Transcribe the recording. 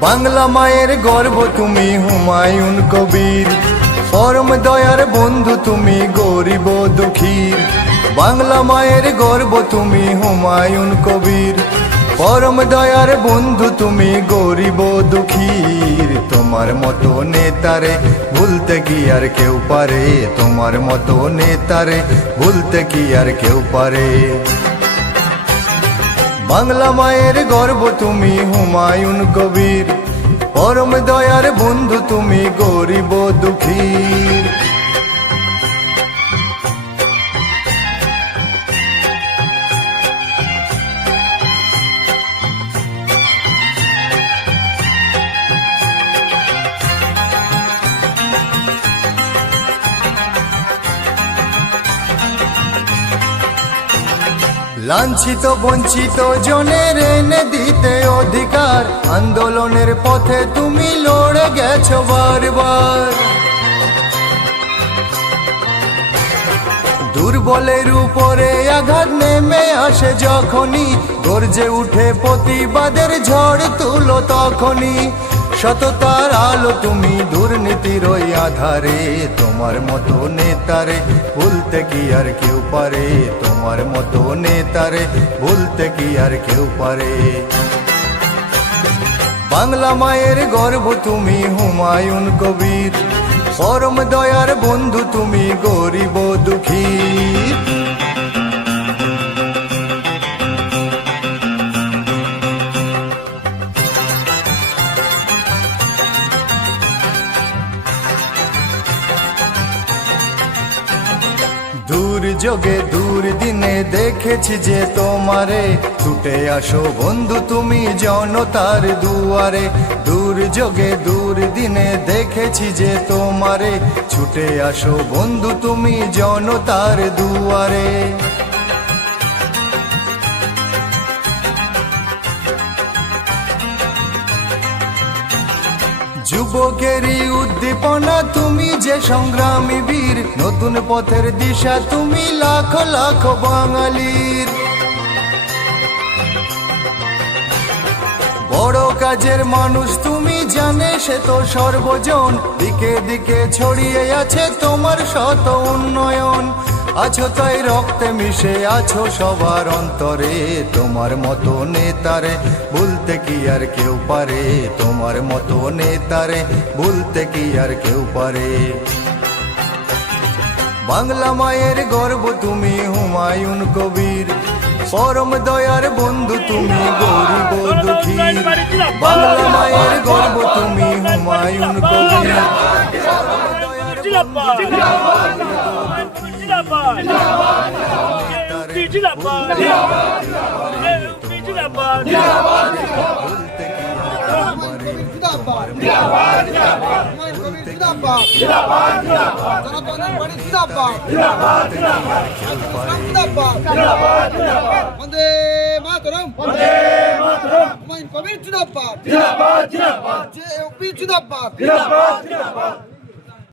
বাংলা মায়ের গর্ব, তুমি হুমায়ুন কবির। পরম দয়ার বন্ধু, তুমি গরিব দুঃখীর। বাংলা মায়ের গর্ব, তুমি হুমায়ুন কবির। পরম দয়ার বন্ধু, তুমি গরিব দুঃখীর। তোমার মতো নেতারে ভুলতে কি আর কেউ পারে? তোমার মতো নেতারে ভুলতে কি আর কেউ পারে? বাংলা মায়ের গর্ব তুমি হুমায়ুন কবির। পরম দয়ার বন্ধু তুমি গরিব দুঃখীর। লাঞ্ছিত, বঞ্চিত জনের এনে দিতে অধিকার। আন্দোলনের পথে তুমি লড়ে গেছো বারবার। দুর্বলের উপরে আঘাত নেমে আসে যখনই। গর্জে উঠে প্রতিবাদের ঝড় তুলো তখনই। সততার আলো তুমি দুর্নীতির ওই আধারে। তোমার মতো নেতারে ভুলতে কি আর কেউ পারে? তোমার মতো নেতারে ভুলতে কি আর কেউ পারে? বাংলা মায়ের গর্ব তুমি হুমায়ুন কবির। পরম দয়ার বন্ধু তুমি গরিব দুঃখী। দুর্যোগে দুর্দিনে দেখেছি যে তোমারে। ছুটে আসো বন্ধু, তুমি জনতার দুয়ারে। দুর্যোগে দুর্দিনে দেখেছি যে তোমারে। ছুটে আসো বন্ধু, তুমি জনতার দুয়ারে। যুবকেরই উদ্দীপনা, তুমি যে সংগ্রামী বীর নতুন পথের দিশা তুমি লাখ লাখ বাঙালির। বড় কাজের মানুষ তুমি জানে, সে তো সর্বজন। দিকে দিকে ছড়িয়ে আছে তোমার শত উন্নয়ন। আছো তাই রক্তে মিশে আছো সবার অন্তরে, তোমার মতো নেতারে। ভুলতে কি আর কেউ পারে, তোমার মতো নেতারে। ভুলতে কি আর কেউ পারে। বাংলা মায়ের গর্ব তুমি হুমায়ুন কবির পরম দয়ার বন্ধু তুমি গরিব দুঃখী বাংলা মায়ের গর্ব তুমি হুমায়ুন কবির জিলাপা বন্দে মাতরম। বন্দে মাতরম। হুমায়ুন কবির জিন্দাবাদ। জিন্দাবাদ জিন্দাবাদ। জে জিন্দাবাদ। জিন্দাবাদ জিন্দাবাদ।